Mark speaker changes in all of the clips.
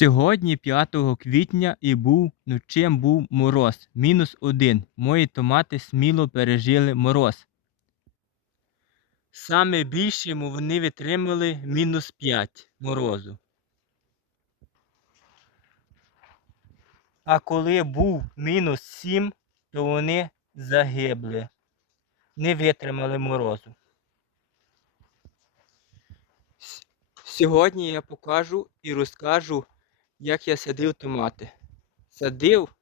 Speaker 1: Сьогодні 5 квітня і був ночем був мороз. Мінус один. Мої томати сміло пережили мороз. Саме більше мо вони витримали мінус 5 морозу. А коли був мінус 7, то вони загибли. Не витримали морозу. Сьогодні я покажу і розкажу, як я садив томати. Садив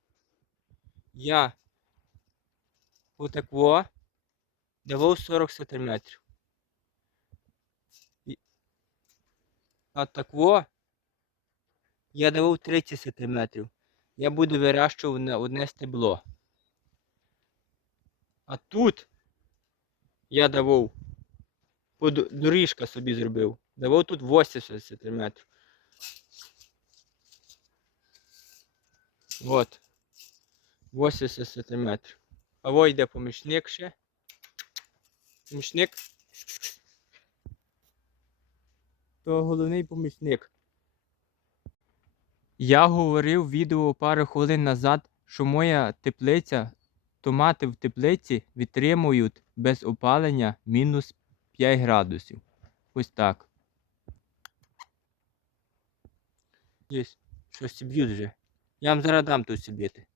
Speaker 1: я отакво, давав 40 см. А такво я давав 30 см. Я буду вирощувати на одне стебло. А тут я давав, доріжка собі зробив. Давав тут 80 см. Вот. 80 сантиметрів. А во йде помічник ще. Помічник. То головний помічник. Я говорив відео пару хвилин назад, що моя теплиця, томати в теплиці витримують без опалення мінус 5 градусів. Ось так. Єсть. Щось б'ють вже. Я вам зараз дам тут сидіти.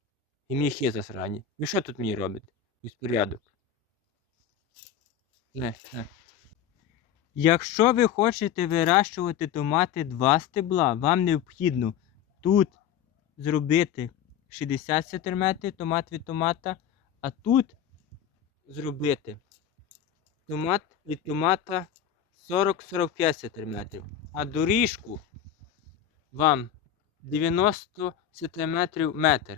Speaker 1: І міхи засрані. Ви що тут мені робите? Безпорядок. Не, не. Якщо ви хочете вирощувати томати два стебла, вам необхідно тут зробити 60 см томат від томата, а тут зробити томат від томата 40-45 см. А доріжку вам 90 см метр.